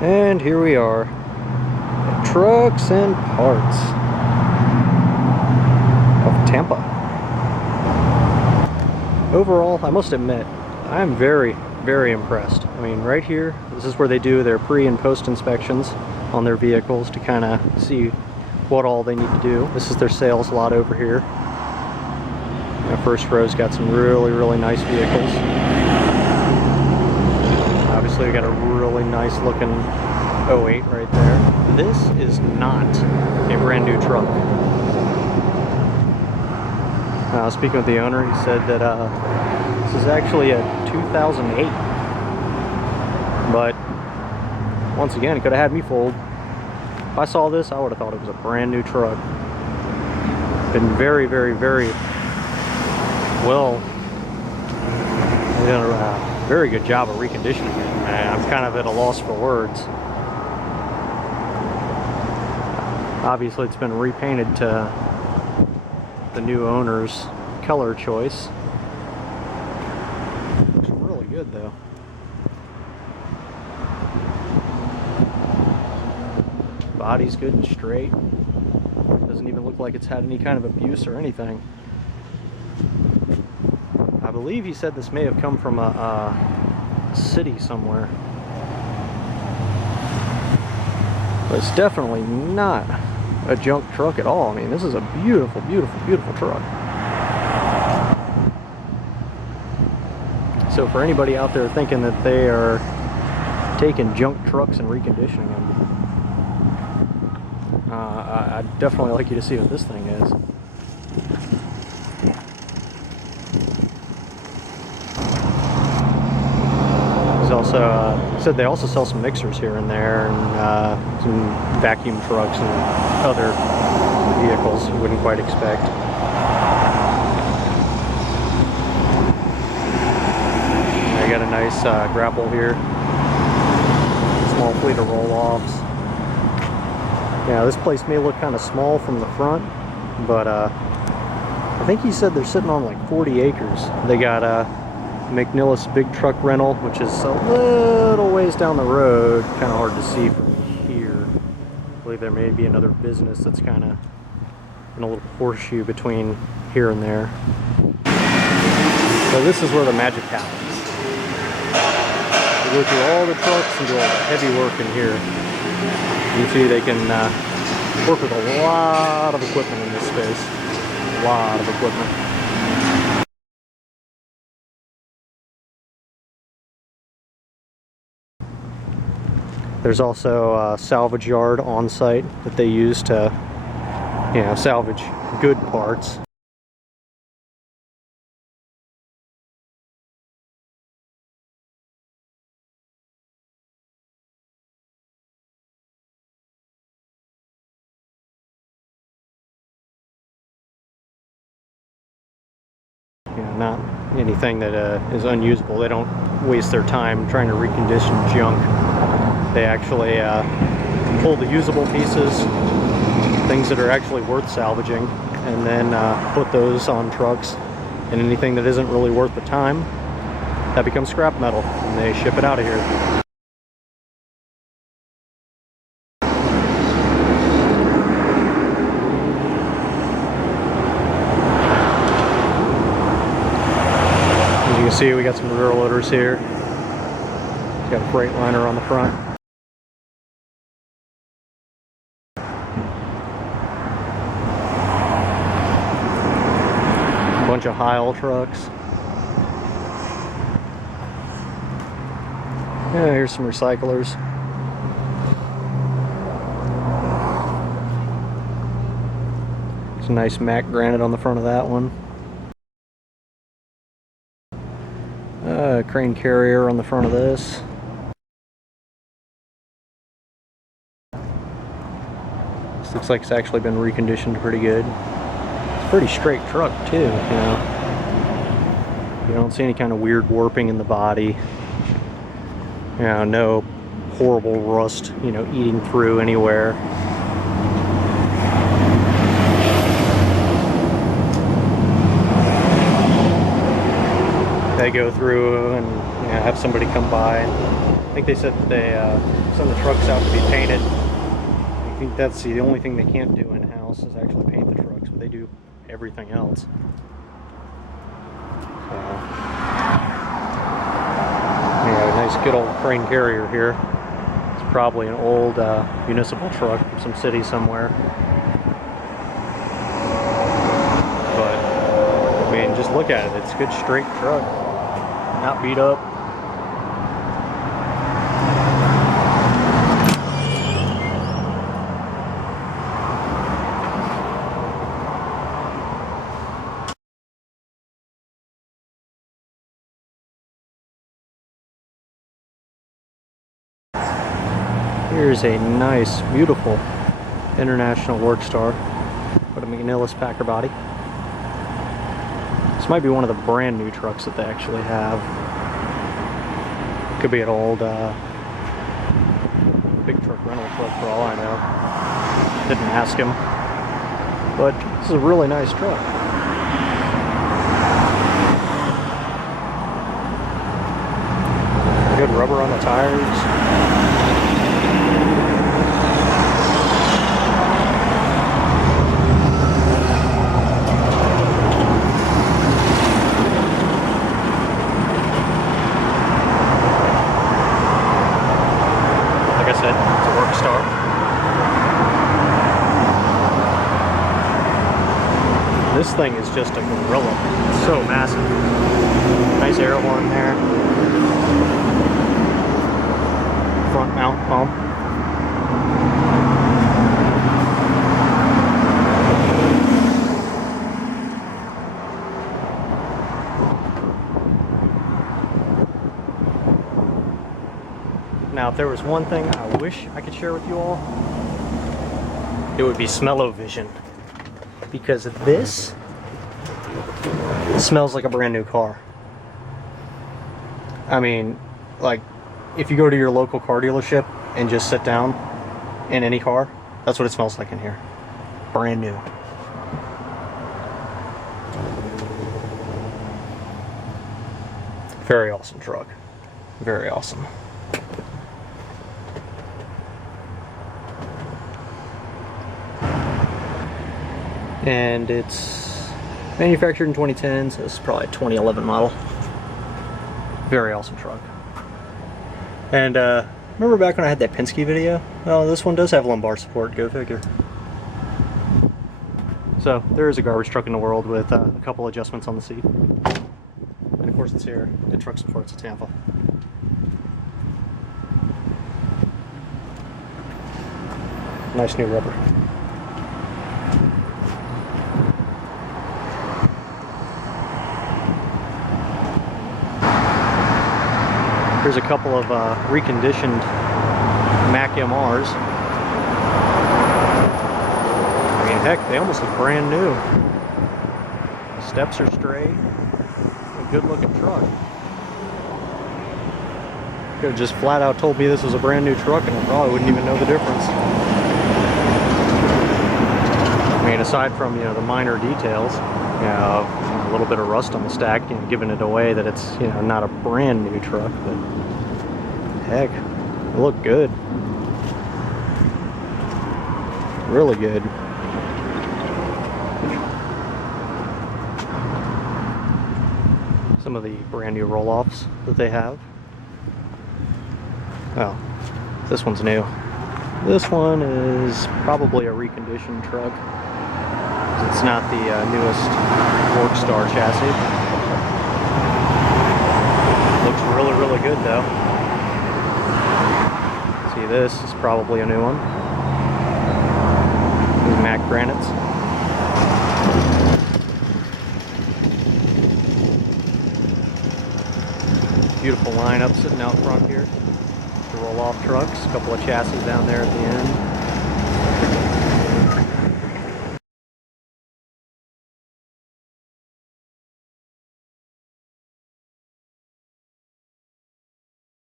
And here we are at Trucks and Parts of Tampa. Overall, I must admit, I'm very, very impressed. I mean, right here, this is where they do their pre and post inspections on their vehicles to kind of see what all they need to do. This is their sales lot over here. The first row's got some really, really nice vehicles. Obviously, we got a really nice looking 08 right there. This is not a brand new truck. Speaking with the owner, he said that this is actually a 2008. But once again, it could have had me fooled. If I saw this, I would have thought it was a brand new truck. Been very, very, very well. Done a very good job of reconditioning it. I'm kind of at a loss for words. Obviously, it's been repainted to the new owner's color choice. Looks really good, though. Body's good and straight. Doesn't even look like it's had any kind of abuse or anything. I believe he said this may have come from a city somewhere. But it's definitely not a junk truck at all. I mean, this is a beautiful, beautiful, beautiful truck. So for anybody out there thinking that they are taking junk trucks and reconditioning them, I'd definitely like you to see what this thing is. Also, said they also sell some mixers here and there, and some vacuum trucks and other vehicles you wouldn't quite expect. They got a nice grapple here, small fleet of roll-offs. Yeah, this place may look kind of small from the front, but I think he said they're sitting on like 40 acres. They got McNillis Big Truck Rental, which is a little ways down the road, kind of hard to see from here. I believe there may be another business that's kind of in a little horseshoe between here and there. So this is where the magic happens. They go through all the trucks and do all the heavy work in here. You can see they can work with a lot of equipment in this space. A lot of equipment. There's also a salvage yard on site that they use to, you know, salvage good parts. You know, not anything that is unusable. They don't waste their time trying to recondition junk. They actually pull the usable pieces, things that are actually worth salvaging, and then put those on trucks. And anything that isn't really worth the time, that becomes scrap metal, and they ship it out of here. As you can see, we got some rear loaders here. Got a Freightliner on the front. Bunch of Heil trucks. Yeah, here's some recyclers. There's a nice Mack granite on the front of that one. Crane carrier on the front of this. This looks like it's actually been reconditioned pretty good. It's a pretty straight truck too, you know. You don't see any kind of weird warping in the body. You know, no horrible rust, you know, eating through anywhere. They go through and, you know, have somebody come by and think they said that they send the trucks out to be painted. I think that's the only thing they can't do in-house is actually paint the trucks, but they do everything else. Yeah, a nice good old crane carrier here. It's probably an old municipal truck from some city somewhere. But, I mean, just look at it. It's a good straight truck. Not beat up. Here's a nice, beautiful International Workstar with a McNillis Packer body. This might be one of the brand new trucks that they actually have. Could be an old big truck rental truck for all I know. Didn't ask him. But this is a really nice truck. Good rubber on the tires. This thing is just a gorilla. It's so massive. Nice air horn there. Front mount pump. Now, if there was one thing I wish I could share with you all, it would be smell-o-vision. Because this smells like a brand new car. I mean, like, if you go to your local car dealership and just sit down in any car, that's what it smells like in here. Brand new. Very awesome truck. Very awesome. And it's manufactured in 2010, so it's probably a 2011 model. Very awesome truck. And remember back when I had that Penske video? Well, this one does have lumbar support, go figure. So there is a garbage truck in the world with a couple adjustments on the seat. And of course it's here at Truck Supports of Tampa. Nice new rubber. Here's a couple of reconditioned Mac MRs. I mean, heck, they almost look brand new. The steps are straight. A good looking truck. Could have just flat out told me this was a brand new truck and I probably wouldn't even know the difference. I mean, aside from, you know, the minor details, you know, a little bit of rust on the stack, you know, giving it away that it's, you know, not a brand new truck, but heck, it looked good. Really good. Some of the brand new roll-offs that they have. Oh, this one's new. This one is probably a reconditioned truck. It's not the newest Workstar chassis. Looks really, really good though. See, this is probably a new one. These Mac Granites. Beautiful lineup sitting out front here. The roll-off trucks, a couple of chassis down there at the end.